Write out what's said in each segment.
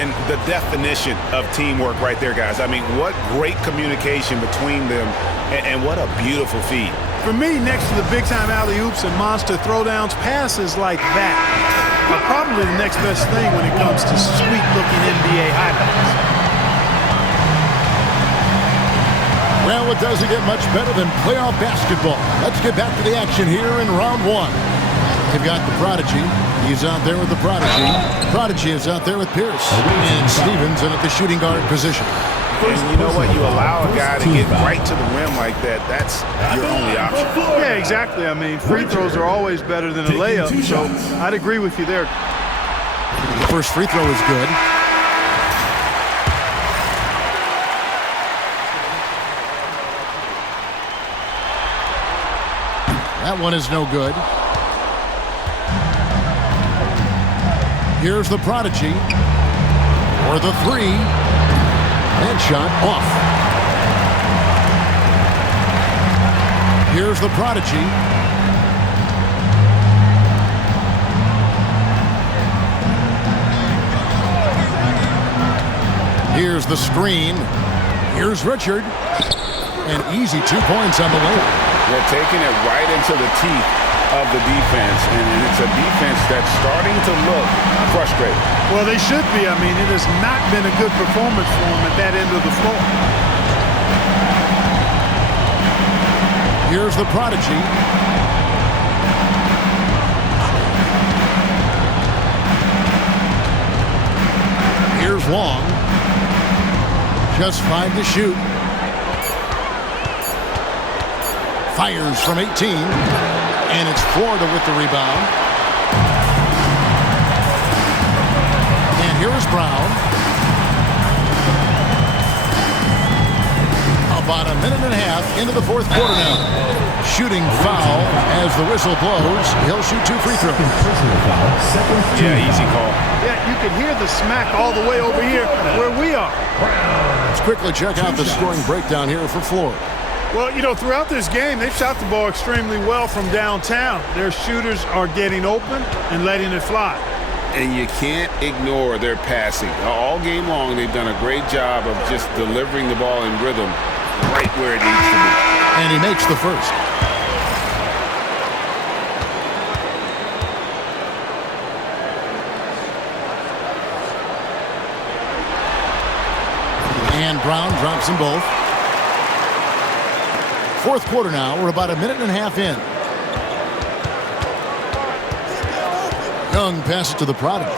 And the definition of teamwork right there, guys. I mean, what great communication between them, and what a beautiful feed. For me, next to the big-time alley-oops and monster throwdowns, passes like that are probably the next best thing when it comes to sweet-looking NBA highlights. Well, it doesn't get much better than playoff basketball. Let's get back to the action here in round one. They've got the Prodigy. He's out there with the Prodigy. Prodigy is out there with Pierce. And Stevens in at the shooting guard position. And you know what? You allow a guy to get right to the rim like that. That's your only option. Yeah, exactly. I mean, free throws are always better than a layup, so I'd agree with you there. The first free throw is good. That one is no good. Here's the Prodigy for the three. And shot off. Here's the Prodigy. Here's the screen. Here's Richard. And easy 2 points on the layup. They're taking it right into the teeth of the defense, and it's a defense that's starting to look frustrated. Well, they should be. I mean, it has not been a good performance for them at that end of the floor. Here's the Prodigy. Here's Long. Just 5 to shoot. Fires from 18. And it's Florida with the rebound. And here is Brown. About a minute and a half into the fourth quarter now. Shooting foul as the whistle blows. He'll shoot 2 free throws. Yeah, easy call. Yeah, you can hear the smack all the way over here where we are. Let's quickly check out the scoring breakdown here for Florida. Well, you know, throughout this game, they've shot the ball extremely well from downtown. Their shooters are getting open and letting it fly. And you can't ignore their passing. All game long, they've done a great job of just delivering the ball in rhythm right where it needs to be. And he makes the first. And Brown drops them both. Fourth quarter now. We're about a minute and a half in. Young passes to the Prodigy.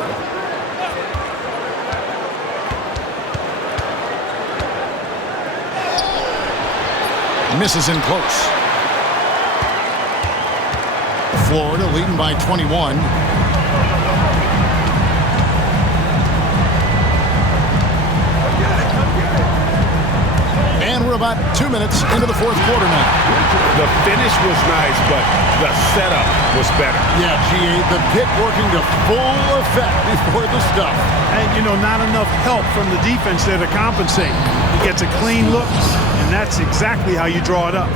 Misses in close. Florida leading by 21. And we're about 2 minutes into the fourth quarter now. The finish was nice, but the setup was better. Yeah, G.A., the pick working to full effect before the stuff. And, you know, not enough help from the defense there to compensate. He gets a clean look, and that's exactly how you draw it up.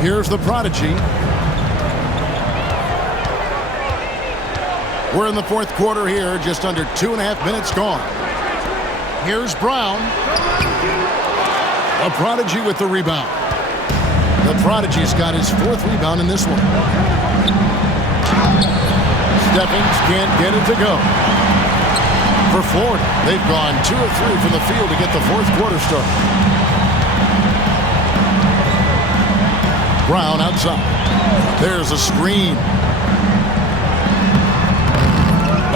Here's the Prodigy. We're in the fourth quarter here, just under 2.5 minutes gone. Here's Brown. The Prodigy with the rebound. The Prodigy's got his 4th rebound in this one. Stephens can't get it to go. For Florida, they've gone 2 of 3 from the field to get the fourth quarter started. Brown outside. There's a screen.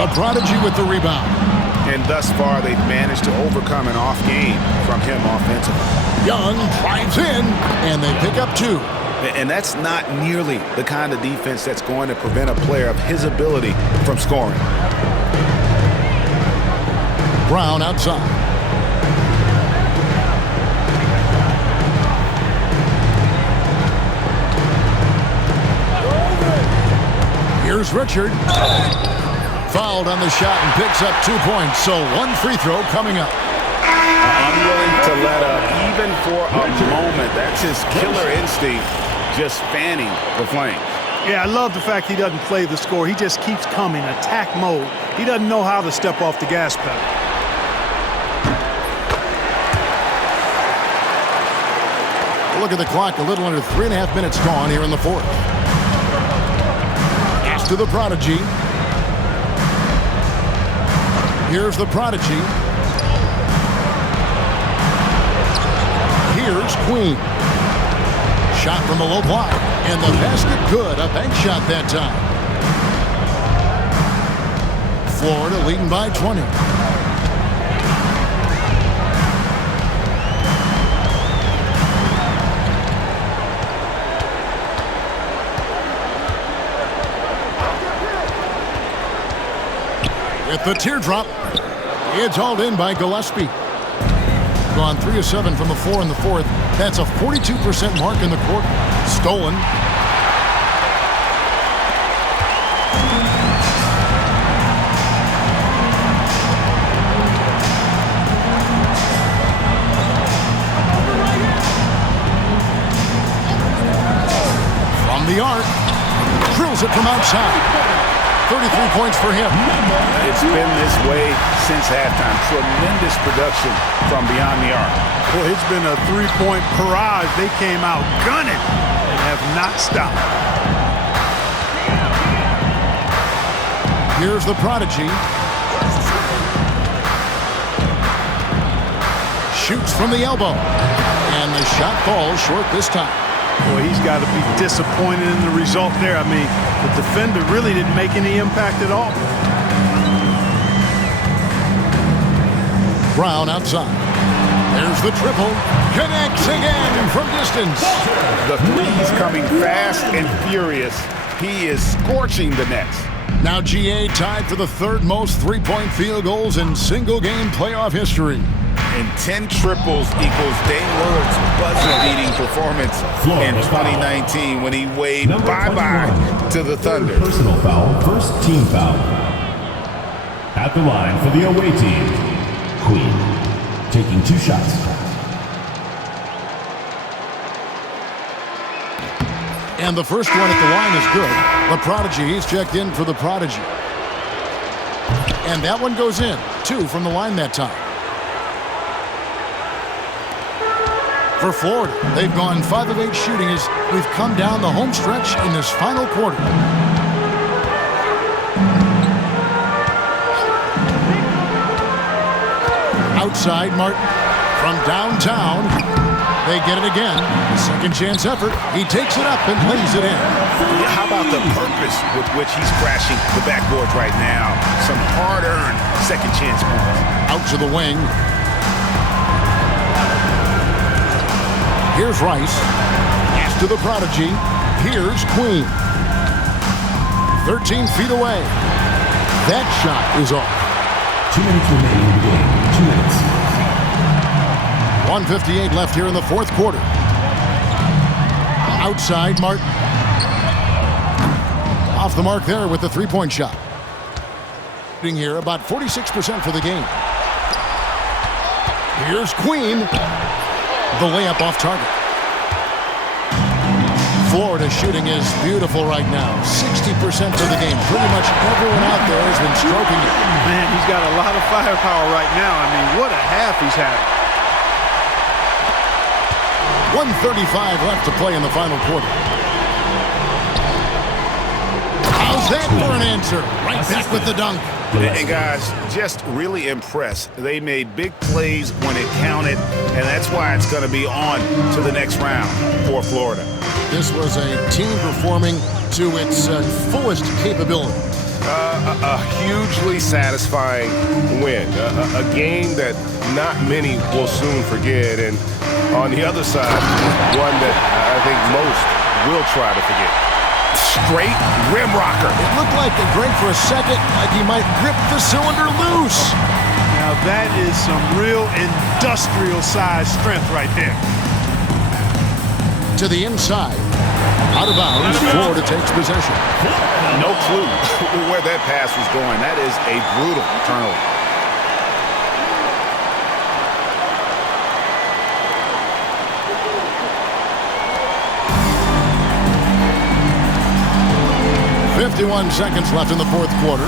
The Prodigy with the rebound. And thus far, they've managed to overcome an off game from him offensively. Young drives in, and they pick up 2. And that's not nearly the kind of defense that's going to prevent a player of his ability from scoring. Brown outside. Here's Richard. Fouled on the shot and picks up 2 points. So 1 free throw coming up. Unwilling to let up even for a moment. That's his killer instinct, just fanning the flames. Yeah, I love the fact he doesn't play the score. He just keeps coming, attack mode. He doesn't know how to step off the gas pedal. Look at the clock, a little under 3.5 minutes gone here in the fourth. Pass to the Prodigy. Here's the Prodigy. Here's Queen. Shot from the low block. And the basket good. A bank shot that time. Florida leading by 20. With the teardrop, it's hauled in by Gillespie. Gone 3 of 7 from the floor in the fourth. That's a 42% mark in the quarter. Stolen. From the arc, drills it from outside. 33 points for him. It's been this way since halftime. Tremendous production from beyond the arc. Well, it's been a three-point barrage. They came out gunning and have not stopped. Here's the Prodigy. Shoots from the elbow. And the shot falls short this time. Boy, he's got to be disappointed in the result there. I mean, the defender really didn't make any impact at all. Brown outside. There's the triple. Connects again from distance. The three's coming fast and furious. He is scorching the nets. Now GA tied for the third most three-point field goals in single-game playoff history. And 10 triples equals Dame Lillard's buzzer-beating performance in 2019 when he waved bye-bye to the Thunder. Personal foul, first team foul. At the line for the away team, Queen, taking 2 shots. And the first one at the line is good. The Prodigy, he's checked in for the Prodigy. And that one goes in. 2 from the line that time. For Florida, they've gone 5 of 8 shooting as we've come down the home stretch in this final quarter. Outside, Martin from downtown. They get it again. Second chance effort. He takes it up and lays it in. Yeah, how about the purpose with which he's crashing the backboards right now? Some hard-earned second chance points. Out to the wing. Here's Rice. Pass to the Prodigy. Here's Queen. 13 feet away. That shot is off. 2 minutes remaining in the game. 2 minutes. 1:58 left here in the fourth quarter. Outside, Martin. Off the mark there with the three-point shot. Here, about 46% for the game. Here's Queen. The layup off target. Florida shooting is beautiful right now. 60% for the game. Pretty much everyone out there has been stroking it. Man, he's got a lot of firepower right now. I mean, what a half he's having. 1:35 left to play in the final quarter. How's that for an answer? Right back with the dunk. And guys, just really impressed. They made big plays when it counted, and that's why it's going to be on to the next round for Florida. This was a team performing to its fullest capability. A hugely satisfying win. A game that not many will soon forget. And on the other side, one that I think most will try to forget. Straight rim rocker. It looked like it Greg for a second, like he might rip the cylinder loose. Now that is some real industrial size strength right there. To the inside. Out of bounds, Florida takes possession. No clue where that pass was going. That is a brutal turnover. 51 seconds left in the fourth quarter.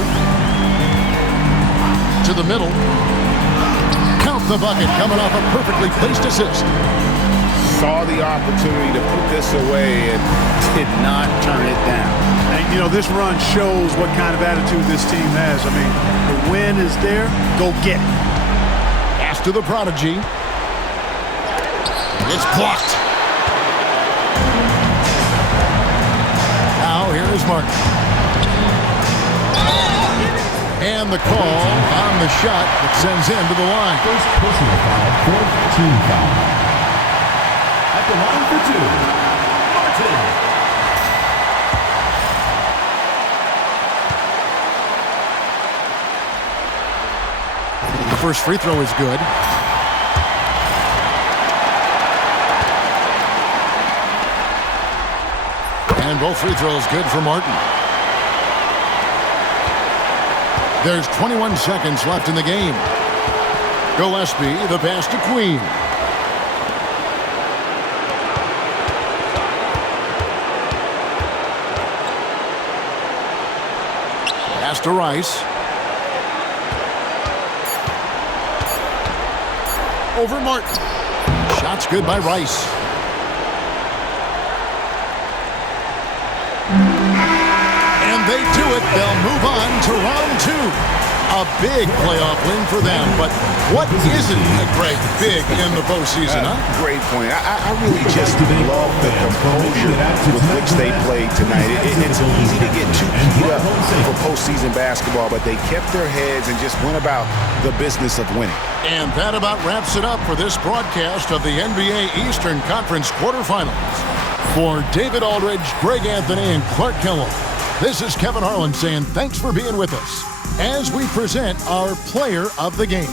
To the middle. Count the bucket, coming off a perfectly placed assist. Saw the opportunity to put this away and did not turn it down. And, you know, this run shows what kind of attitude this team has. I mean, the win is there. Go get it. Pass to the prodigy. It's blocked. Now here is Martin. And the call on the shot that sends him to the line. First personal foul, fourth team foul. At the line for two, Martin. The first free throw is good. And both free throws good for Martin. There's 21 seconds left in the game. Gillespie, the pass to Queen. Pass to Rice. Over Martin. Shot's good by Rice. And they do it. They'll move on to round two. A big playoff win for them. But what isn't a great big in the postseason, huh? Great point. I really just love the composure with which they played tonight. It's easy to get too keyed up for postseason basketball, but they kept their heads and just went about the business of winning. And that about wraps it up for this broadcast of the NBA Eastern Conference quarterfinals. For David Aldridge, Greg Anthony, and Clark Kellogg, this is Kevin Harlan saying thanks for being with us as we present our player of the game.